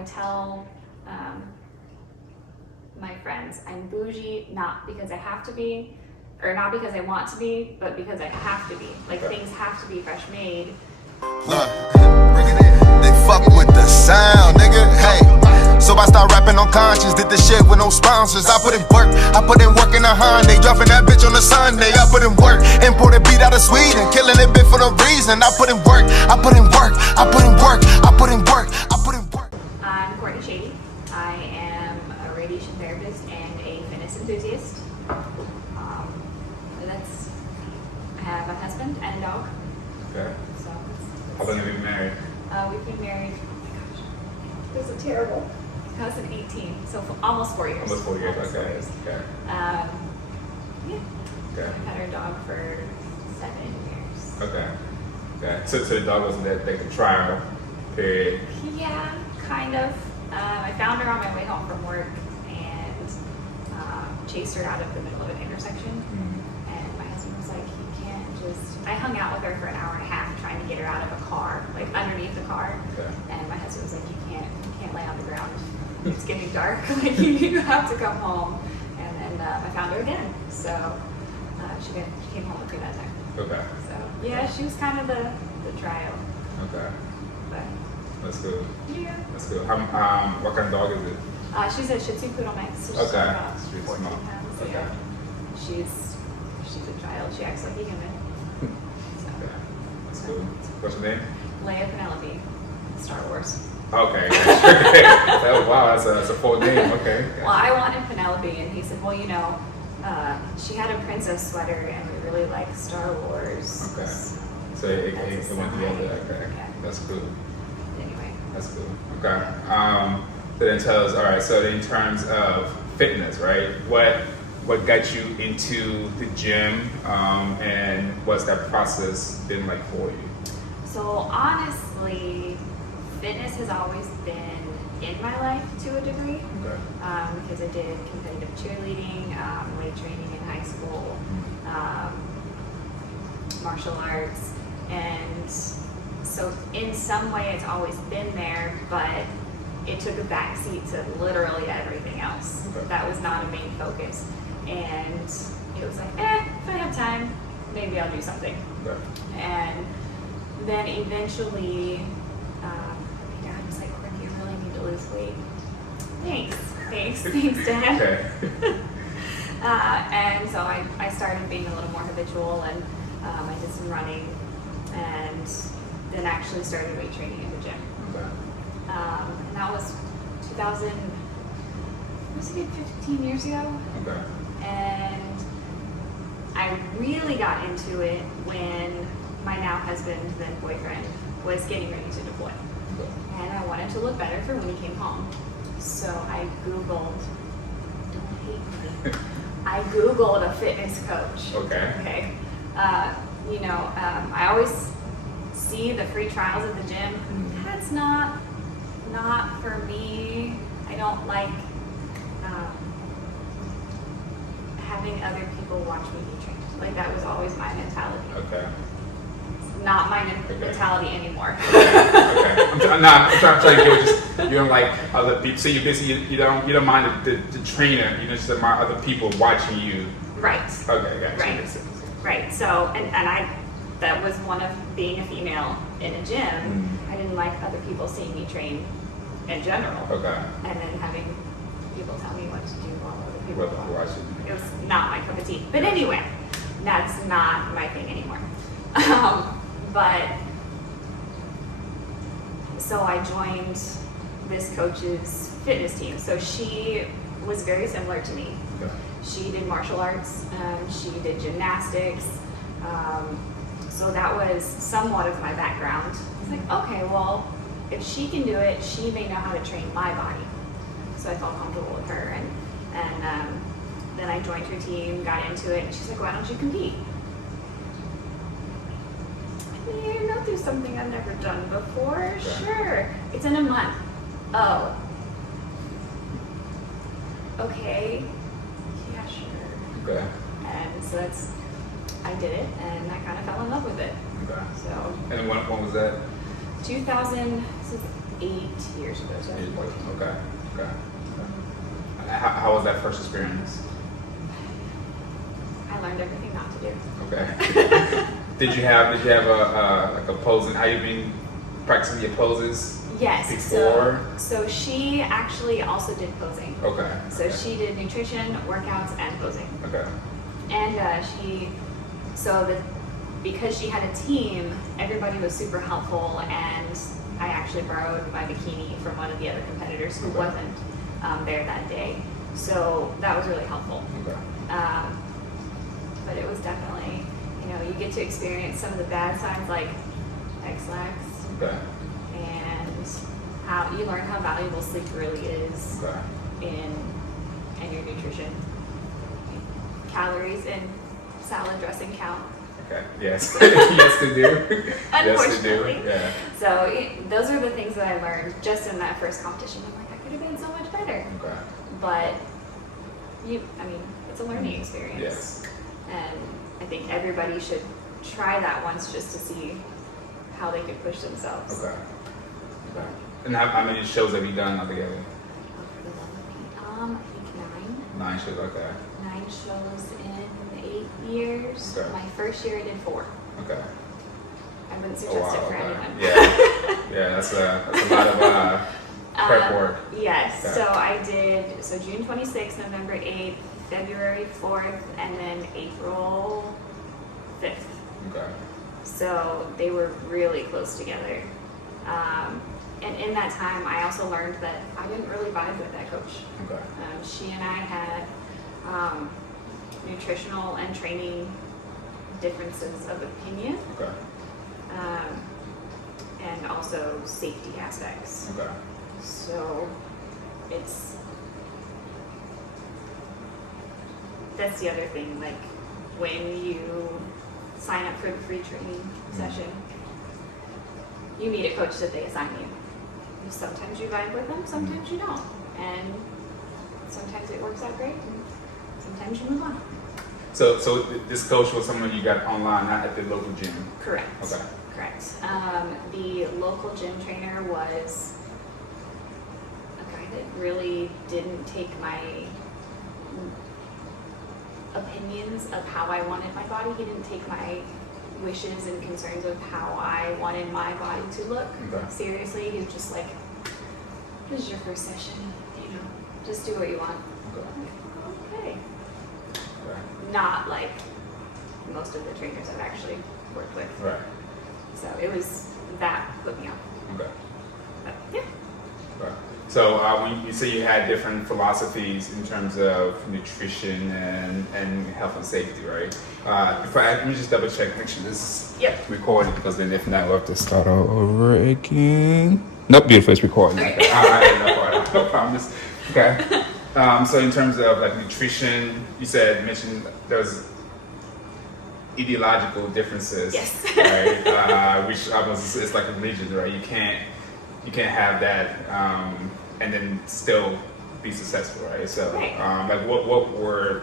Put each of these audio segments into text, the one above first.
I tell my friends I'm bougie not because I have to be, or not because I want to be, but because I have to be. Like things have to be fresh made. Look, bring it in. They fuck with the sound, nigga. Hey, so I start rapping on conscience. Did the shit with no sponsors. I put in work in a Hyundai. Dropping that bitch on a Sunday. I put in work, imported beat out of Sweden. Killing it bit for no reason. I put in work, I put in work, I put in work, I put in work, I put in work. I'm Courtney Shady. I am a radiation therapist and a fitness enthusiast. I have a husband and a dog. Okay. So How long have you been married? we've been married, oh my gosh, this is terrible. 2018, so for almost 4 years. Almost 4 years, Almost 4 okay. years. Okay. Yeah. Okay. I've had our dog for 7 years. Okay. Okay. So the dog wasn't that like a trial period. Yeah, kind of. I found her on my way home from work and chased her out of the middle of an intersection. And my husband was like, you can't just... I hung out with her for an hour and a half trying to get her out of a car, like underneath the car. Okay. And my husband was like, you can't lay on the ground. It's getting dark. Like you have to come home. And then I found her again. So she came home with me that time. Okay. So yeah, she was kind of the trial. Okay. But That's good. yeah. That's good. What kind of dog is it? She's a Shih Tzu Poodle mix. So she's Okay. about She's 14 small. pounds. Okay. Yeah. She's a child. She acts like a human. So Okay. That's good. What's your name? Leia Penelope, Star Wars. Okay. Oh, wow, that's a full name. Okay. Well, I wanted Penelope, and he said, well, you know, she had a princess sweater, and we really like Star Wars. Okay. So So it that's a went together. sign. Okay. Yeah. That's cool. Anyway. That's cool. Okay. So then tell us, all right, so in terms of fitness, right? What got you into the gym, and what's that process been like for you? So honestly, fitness has always been in my life to a degree. Okay. Because I did competitive cheerleading, weight training in high school, martial arts, and so in some way it's always been there, but it took a backseat to literally everything else. Okay. That was not a main focus, and it was like, if I have time, maybe I'll do something. Okay. And then eventually, my dad was like, Courtney, you really need to lose weight. Thanks, Dad. Okay. And so I started being a little more habitual, and I did some running, and then actually started weight training in the gym. Okay. And that was 2000, was it 15 years ago? Okay. And I really got into it when my now husband, then boyfriend, was getting ready to deploy. Okay. And I wanted to look better for when he came home. So I Googled, don't hate me, I Googled a fitness coach. Okay. Okay. I always see the free trials at the gym. That's not for me. I don't like having other people watch me be trained. Like that was always my mentality. Okay. It's not my mentality anymore. Okay. I'm trying to get what you don't like other people. So you're basically you don't mind the trainer. You just don't mind other people watching you. Right. Okay. Gotcha. Right. Makes sense. Right. So and that was one of being a female in a gym. I didn't like other people seeing me train in general. Okay. And then having people tell me what to do while other people Watch it was not my cup of tea. But anyway, that's not my thing anymore. But so I joined this coach's fitness team. So she was very similar to me. Okay. She did martial arts, she did gymnastics. So that was somewhat of my background. It's like, okay, well, if she can do it, she may know how to train my body. So I felt comfortable with her, and then I joined her team, got into it, and she's like, why don't you compete? Yeah, I'll do something I've never done before. Okay. Sure. It's in a month. Oh. Okay. Yeah, sure. Okay. And so I did it, and I kind of fell in love with it. Okay. So And when was that? 2000, 8 years ago. So Okay. How was that first experience? I learned everything not to do. Okay. Did you have a posing? How you been practicing your poses? Yes. Before? So she actually also did posing. Okay. So she did nutrition, workouts, and posing. Okay. And because she had a team, everybody was super helpful, and I actually borrowed my bikini from one of the other competitors who wasn't there that day. So that was really helpful. Okay. But it was definitely, you get to experience some of the bad sides like X-lax. Okay. And how you learn how valuable sleep really is in your nutrition. Calories and salad dressing count. Okay. Yes. Yes, they do. Unfortunately. Yes, they do. Yeah. So those are the things that I learned just in that first competition. I'm like, I could have been so much better. Okay. But it's a learning experience. Yes. And I think everybody should try that once just to see how they could push themselves. Okay. And how many shows have you done altogether? I think 9. 9 shows. Okay. 9 shows in 8 years. Okay. My first year I did 4. Okay. I wouldn't suggest it for Okay. anyone. Yeah. Yeah. That's a lot of prep work. Yes. Okay. So I did June 26th, November 8th, February 4th, and then April 5th. Okay. So they were really close together. And in that time, I also learned that I didn't really vibe with that coach. Okay. She and I had nutritional and training differences of opinion, Okay. and also safety aspects. Okay. So that's the other thing, like when you sign up for the free training session, you meet a coach that they assign you. Sometimes you vibe with them, sometimes you don't. And sometimes it works out great, and sometimes you move on. So this coach was someone you got online, not at the local gym? Correct. Okay. Correct. The local gym trainer was a guy that really didn't take my opinions of how I wanted my body. He didn't take my wishes and concerns of how I wanted my body to look seriously. He was just like, this is your first session, just do what you want. Okay. Not like most of the trainers I've actually worked with. Right. So it was that put me off. Okay. But yeah. Right. So when you say you had different philosophies in terms of nutrition and health and safety, right? Let me just double check, make sure this is recorded, because then if not, we'll have to start over again. Nope, beautiful, it's recording. Okay. All right, no problem. Okay. So in terms of like nutrition, you mentioned there's ideological differences, yes. right? Which almost it's like a religion, right? You can't have that and then still be successful, right? So, like, what were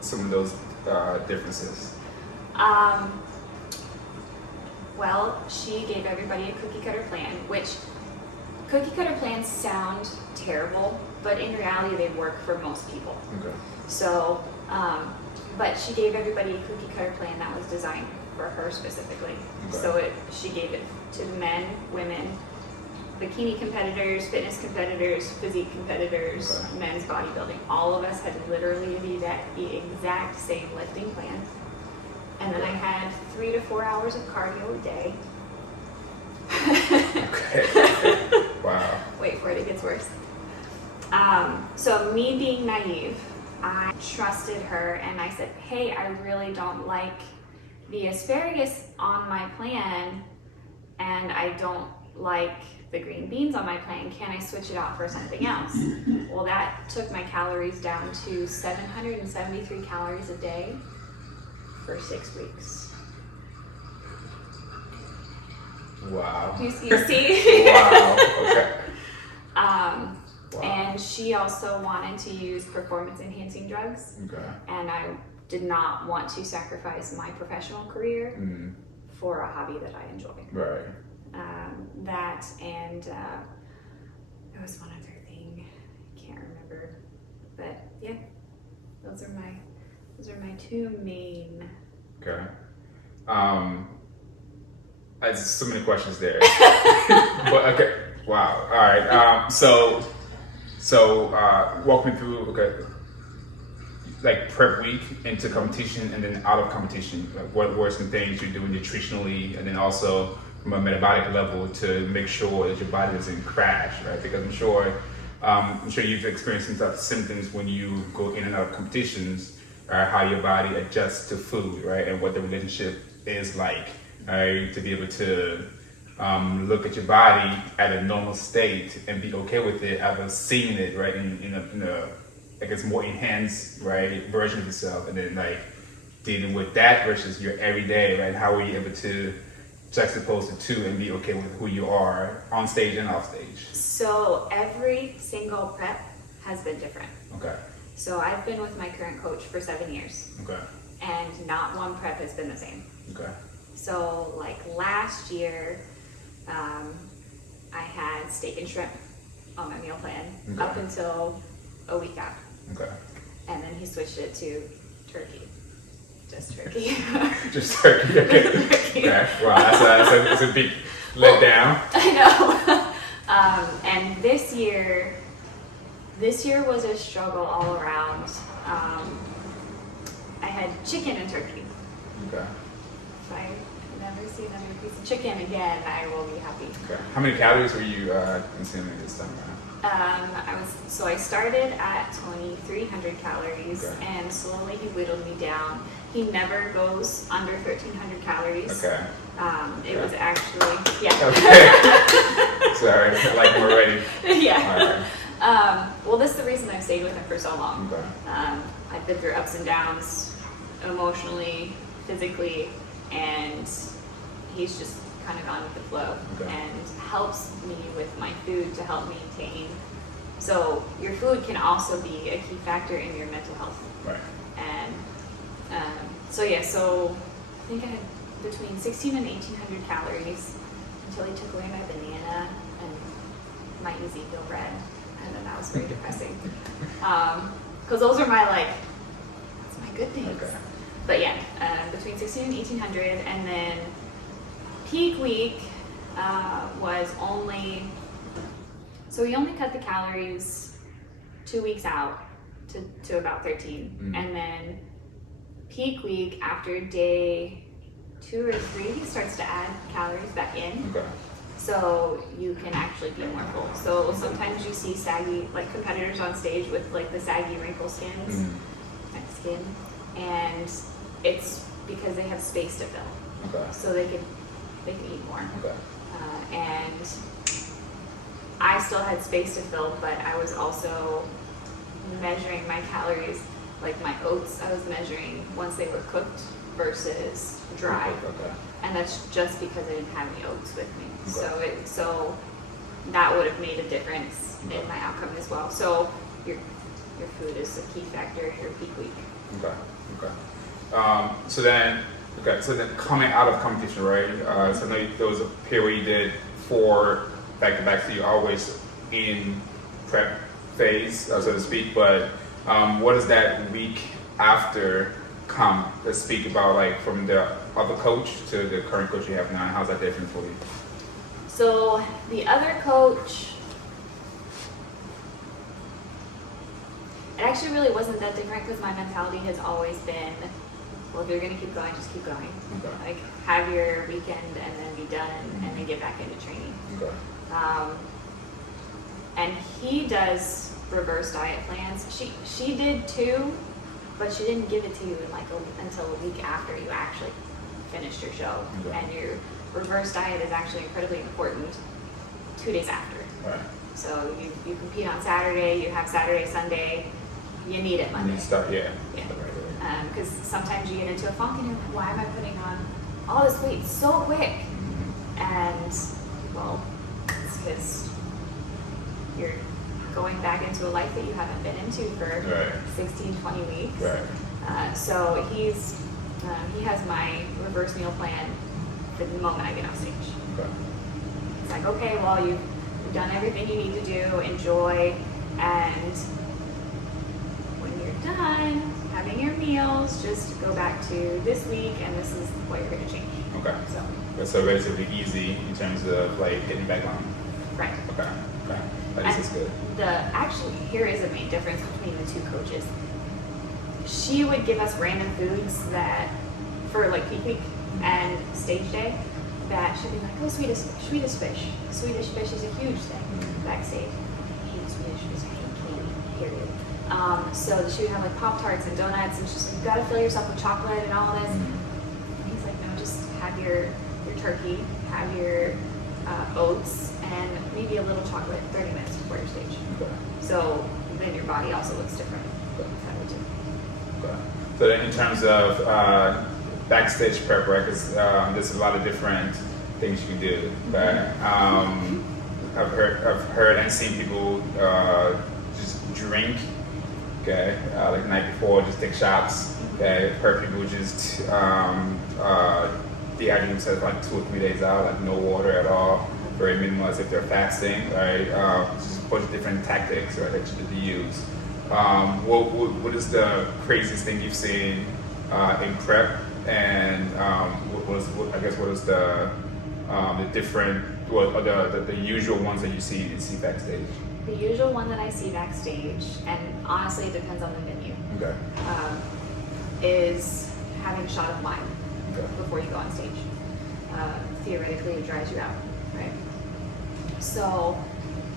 some of those differences? Well, she gave everybody a cookie cutter plan, which cookie cutter plans sound terrible, but in reality, they work for most people. Okay. So, but she gave everybody a cookie cutter plan that was designed for her specifically. Okay. So she gave it to men, women, bikini competitors, fitness competitors, physique competitors, men's bodybuilding. All of us had literally the exact same lifting plan. And then I had 3 to 4 hours of cardio a day. Okay. Wow. Wait for it, it gets worse. So me being naive, I trusted her and I said, hey, I really don't like the asparagus on my plan, and I don't like the green beans on my plan. Can I switch it out for something else? Well, that took my calories down to 773 calories a day for 6 weeks. Wow. You see? Wow. Okay. Wow. And she also wanted to use performance-enhancing drugs. Okay. And I did not want to sacrifice my professional career for a hobby that I enjoy. Right. That and There was one other thing. I can't remember. But yeah, those are my two main. Okay. There's so many questions there. But okay. Wow. All right. So walk me through. Okay. Like prep week into competition and then out of competition. Like what were some things you're doing nutritionally, and then also from a metabolic level to make sure that your body doesn't crash, right? Because I'm sure you've experienced some type of symptoms when you go in and out of competitions, or how your body adjusts to food, right? And what the relationship is like, right? To be able to look at your body at a normal state and be okay with it, after seeing it, right, in a I guess more enhanced, right, version of yourself, and then like dealing with that versus your everyday, right? How are you able to juxtapose the two and be okay with who you are on stage and off stage? So every single prep has been different. Okay. So I've been with my current coach for 7 years. Okay. And not one prep has been the same. Okay. So like last year, I had steak and shrimp on my meal plan up until a week out. Okay. And then he switched it to turkey. Just turkey. Just turkey. Okay. Okay. Wow, that's a big letdown. I know. And this year was a struggle all around. I had chicken and turkey. Okay. If I never see another piece of chicken again, I will be happy. Okay. How many calories were you consuming this time around? I started at 2,300 calories, Okay. and slowly he whittled me down. He never goes under 1,300 calories. Okay. It was actually, yeah. Okay. Sorry, I like him already. Yeah. All right. Well, this is the reason I've stayed with him for so long. Okay. I've been through ups and downs, emotionally, physically, and he's just kind of gone with the flow, Okay. and helps me with my food to help maintain. So your food can also be a key factor in your mental health. Right. And so I think I had between 1,600 and 1,800 calories until he took away my banana and my Ezekiel bread, and then that was very depressing. Because those are my that's my good things. Okay. But yeah, between 1,600 and 1,800, and then peak week was only, so we only cut the calories 2 weeks out to about 13. Mm. And then peak week, after day 2 or 3, he starts to add calories back in. Okay. So you can actually be more full. So sometimes you see saggy, like competitors on stage with like the saggy wrinkle skins, skin, and it's because they have space to fill. Okay. So they can eat more. Okay. And I still had space to fill, but I was also measuring my calories, like my oats, I was measuring once they were cooked versus dry. Okay. And that's just because I didn't have any oats with me. Okay. So that would have made a difference Okay. in my outcome as well. So your food is a key factor in your peak week. Okay. Okay. So then coming out of competition, right? So I know there was a period where you did 4 back-to-back, so you're always in prep phase, so to speak. But what does that week after come? Let's speak about like from the other coach to the current coach you have now. How's that different for you? So the other coach, it actually really wasn't that different, because my mentality has always been, well, if you're going to keep going, just keep going. Okay. Like, have your weekend and then be done, and then get back into training. Okay. And he does reverse diet plans. She did too, but she didn't give it to you in until a week after you actually finished your show. Okay. And your reverse diet is actually incredibly important 2 days after. Right. So you compete on Saturday, you have Saturday, Sunday, you need it Monday. You start, yeah. Yeah. Because sometimes you get into a funk and you're like, why am I putting on all this weight so quick? And, well, it's because you're going back into a life that you haven't been into for 16, 20 weeks. Right. So he has my reverse meal plan the moment I get off stage. Okay. It's like, okay, well, you've You've done everything you need to do, enjoy, and when you're done having your meals, just go back to this week and this is what you're going to change. Okay. So, So relatively easy in terms of like getting back on. right. Okay. Okay. This is good. Actually, here is a main difference between the two coaches. She would give us random foods that, for like peak week and stage day, that she'd be like, oh, Swedish fish. Swedish fish is a huge thing backstage. I hate Swedish fish, I hate candy, period. So she would have like Pop-Tarts and donuts, and she's like, you gotta fill yourself with chocolate and all this. And he's like, no, just have your turkey, have your oats, and maybe a little chocolate 30 minutes before your stage. Okay. So then your body also looks different. Okay. So then in terms of backstage prep, right? Because there's a lot of different things you can do. But I've heard and seen people just drink. Okay, like the night before, just take shots. Okay, I've heard people just dehydrate themselves like 2 or 3 days out, like no water at all, very minimal as if they're fasting. Right, just a bunch of different tactics, right, that you use. What is the craziest thing you've seen in prep, and what is the different, the usual ones that you see backstage? The usual one that I see backstage, and honestly it depends on the venue, Okay. is having a shot of wine Okay. before you go on stage. Theoretically, it dries you out, right? So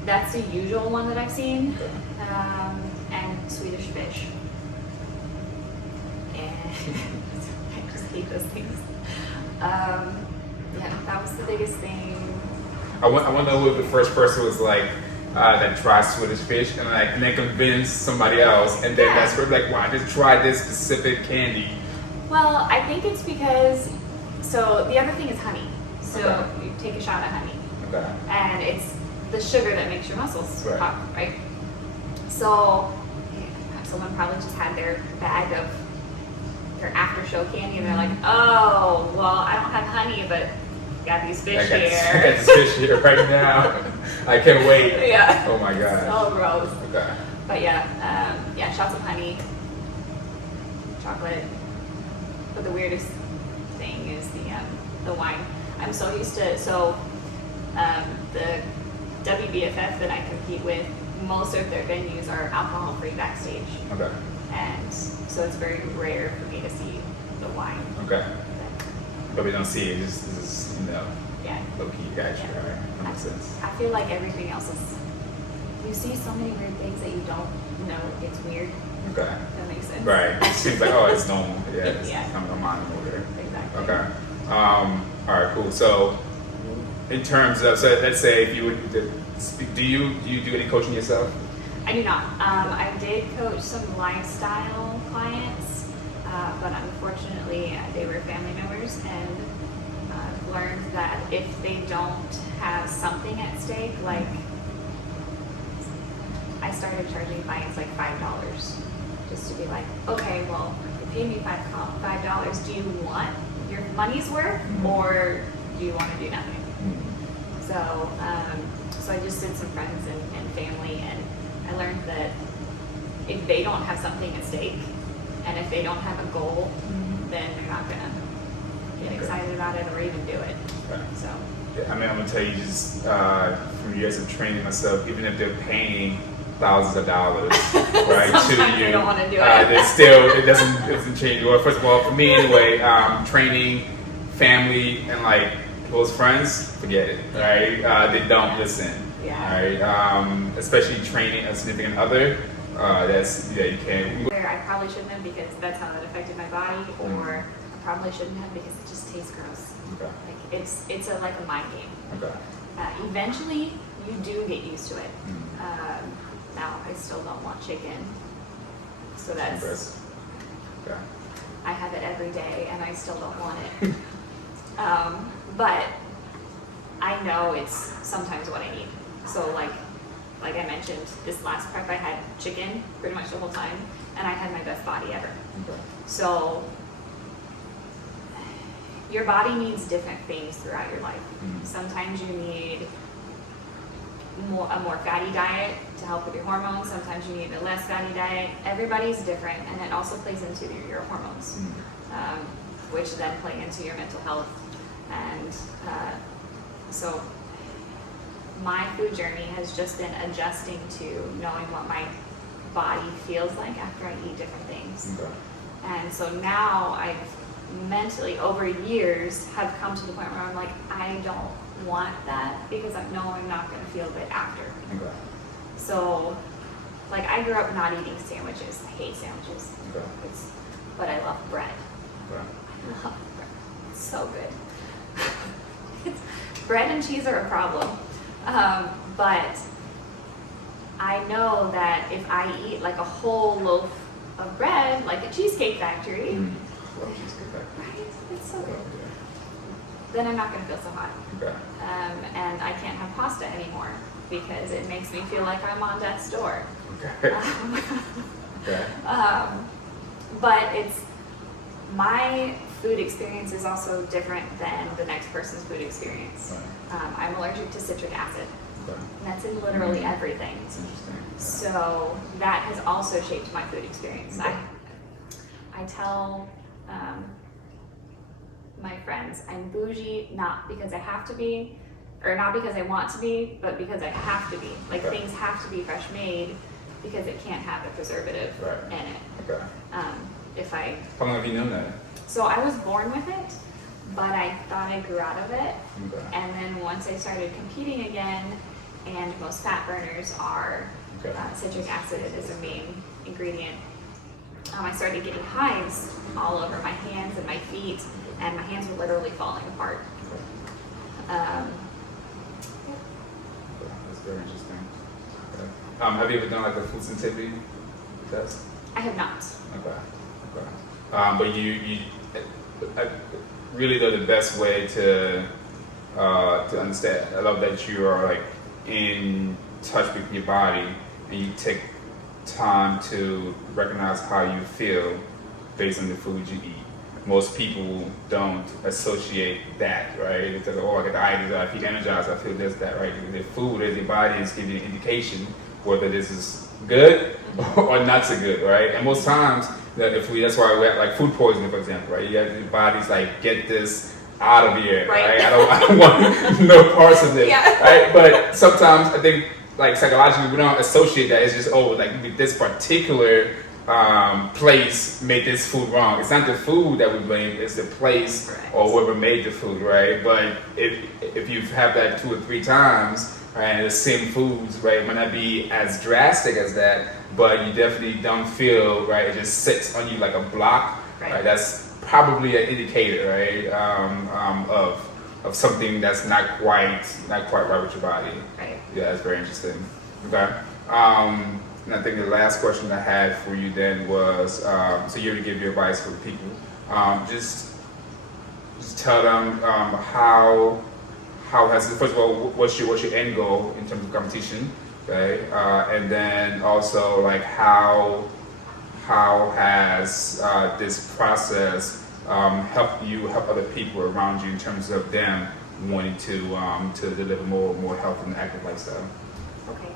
that's the usual one that I've seen. And Swedish fish. And I just hate those things. Yeah, that was the biggest thing. I want to know who the first person was like that tried Swedish fish and then convince somebody else, and then that's where like, why just try this specific candy? Well, I think it's because, so the other thing is honey. So Okay. you take a shot of honey, Okay. and it's the sugar that makes your muscles Right. pop, right? So someone probably just had their bag of their after show candy, and they're like, oh, well, I don't have honey, but got these fish I here. got this fish here right now. I can't wait. Yeah. Oh my gosh. So gross. Okay. But yeah, shots of honey, chocolate. But the weirdest thing is the wine. I'm so used to, the WBFF that I compete with, most of their venues are alcohol-free backstage. Okay. And so it's very rare for me to see the wine. Okay. But we don't see it. This is Yeah. low key. Gotcha. Yeah. Right. That makes sense. I feel like everything else is, you see so many weird things that you don't know it's weird. Okay. That makes sense. Right. It seems like, oh, it's normal. Yeah. It's Yeah. coming to mind over there. Exactly. Okay. All right. Cool. So, in terms of, so let's say if you would, do you do any coaching yourself? I do not. I did coach some lifestyle clients, but unfortunately they were family members, and I've learned that if they don't have something at stake, like I started charging clients like $5 just to be like, okay, well, you paid me $5. Do you want your money's worth, or do you want to do nothing? So, so I just did some friends and family, and I learned that if they don't have something at stake, and if they don't have a goal, then they're not gonna get excited about it or even do it. Okay. So, Yeah, I mean, I'm gonna tell you just from years of training myself, even if they're paying thousands of dollars, right, to Sometimes you, they don't wanna do it. It's still, it doesn't change. Well, first of all, for me anyway, training, family, and like close friends, forget it, right? They don't listen, Yeah. right? Especially training a significant other. You can't. where I probably shouldn't have because that's how it affected my body, or I probably shouldn't have because it just tastes gross. Okay. Like it's like a mind game. Okay. Eventually, you do get used to it. Now, I still don't want chicken, so that's, Impressive. Okay. I have it every day and I still don't want it. But I know it's sometimes what I need. So like I mentioned, this last prep I had chicken pretty much the whole time, and I had my best body ever. Okay. So your body needs different things throughout your life. Sometimes you need a more fatty diet to help with your hormones. Sometimes you need a less fatty diet. Everybody's different, and it also plays into your hormones, which then play into your mental health. And so my food journey has just been adjusting to knowing what my body feels like after I eat different things. Okay. And so now I've mentally, over years, have come to the point where I'm like, I don't want that because I know I'm not going to feel good after. Okay. So, like, I grew up not eating sandwiches. I hate sandwiches. Okay. But I love bread. Okay. I love bread. It's so good. Bread and cheese are a problem. But I know that if I eat like a whole loaf of bread, like a Cheesecake Factory, Love Cheesecake Factory. right? It's so good. Yeah. Then I'm not going to feel so hot. Okay. And I can't have pasta anymore because it makes me feel like I'm on death's door. Okay. Okay. But it's my food experience is also different than the next person's food experience. Right. I'm allergic to citric acid. Okay. And that's in literally everything. That's interesting. Yeah. So that has also shaped my food experience. Okay. I tell my friends I'm bougie not because I have to be, or not because I want to be, but because I have to be. Like Okay. things have to be fresh made because it can't have a preservative Right. in it. Okay. How long have you known that? So I was born with it, but I thought I grew out of it. Okay. And then once I started competing again, and most fat burners are Okay. citric acid is a main ingredient, I started getting hives all over my hands and my feet, and my hands were literally falling apart. Okay. That's very interesting. Okay. Have you ever done like a food sensitivity test? I have not. Okay. Okay. But you really though the best way to understand. I love that you are like in touch with your body and you take time to recognize how you feel based on the food you eat. Most people don't associate that, right? It's like, oh, I get the ideas, I feel energized, I feel this, that, right? The food is your body is giving you an indication whether this is good or not so good, right? And most times, that's why we have like food poisoning, for example, right? You have your body's like, get this out of here, right? I don't want no parts of this, right? But sometimes I think, like psychologically, we don't associate that. It's just, oh, like this particular place made this food wrong. It's not the food that we blame; it's the place or whoever made the food, right? But if you have that 2 or 3 times, right, and the same foods, right, it might not be as drastic as that, but you definitely don't feel right. It just sits on you like a block. Right? That's probably an indicator, right, of something that's not quite right with your body. Right. Yeah, that's very interesting. Okay. And I think the last question I had for you then was, so you already gave your advice for the people. Just tell them how has first of all what's your end goal in terms of competition, okay? And then also like how has this process help other people around you in terms of them wanting to deliver more health and active lifestyle? Okay.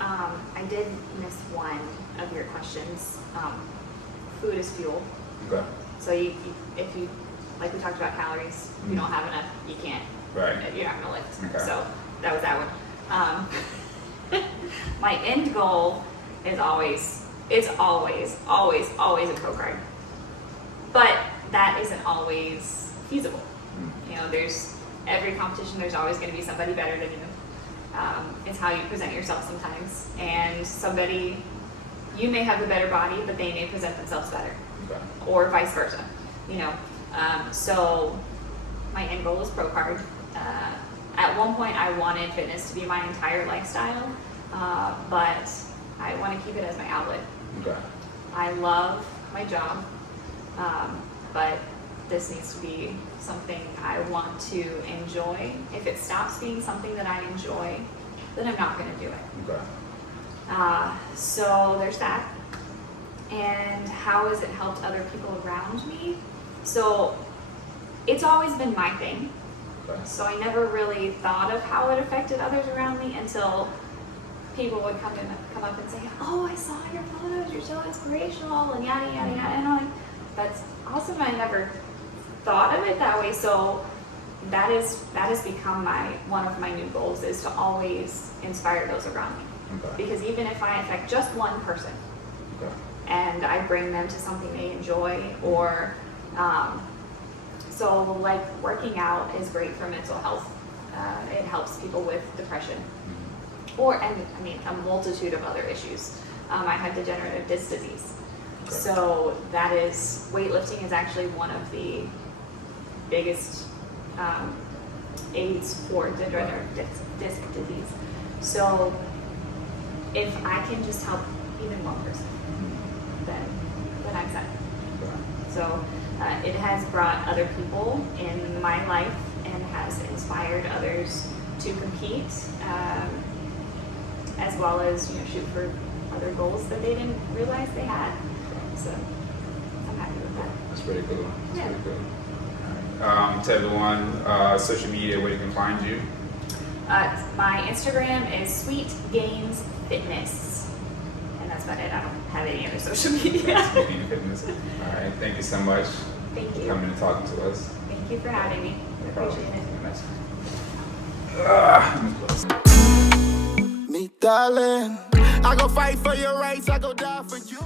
I did miss one of your questions. Food is fuel. Okay. So if you, like we talked about calories, if you don't have enough, you can't. Right. You're not going to lift. Okay. So that was that one. My end goal is always a pro card. But that isn't always feasible. You know, there's every competition, there's always going to be somebody better than you. It's how you present yourself sometimes. And you may have the better body, but they may present themselves better. Okay. Or vice versa, you know. So my end goal is pro card. At one point I wanted fitness to be my entire lifestyle, but I want to keep it as my outlet. Okay. I love my job, but this needs to be something I want to enjoy. If it stops being something that I enjoy, then I'm not going to do it. Okay. So there's that. And how has it helped other people around me? So it's always been my thing. Okay. So I never really thought of how it affected others around me until people would come up and say, "Oh, I saw your photos. You're so inspirational," and yada yada yada. And I'm like, "That's awesome. I never thought of it that way." So that has become one of my new goals, is to always inspire those around me. Okay. Because even if I affect just one person, Okay. and I bring them to something they enjoy, or so like working out is great for mental health. It helps people with depression, a multitude of other issues. I have degenerative disc disease, Okay. so weightlifting is actually one of the biggest aids for degenerative disc disease. So if I can just help even one person, then I'm set. Okay. So it has brought other people in my life and has inspired others to compete, as well as shoot for other goals that they didn't realize they had. So I'm happy with that. That's pretty cool. That's Yeah. pretty cool. All right. To everyone, social media, where you can find you. My Instagram is Sweet Gains Fitness, and that's about it. I don't have any other social media. Speaking of fitness. All right. Thank you so much Thank for you. coming and talking to us. Thank you for having me. I appreciate it. Me, darling, I go fight for your rights, I go die for you.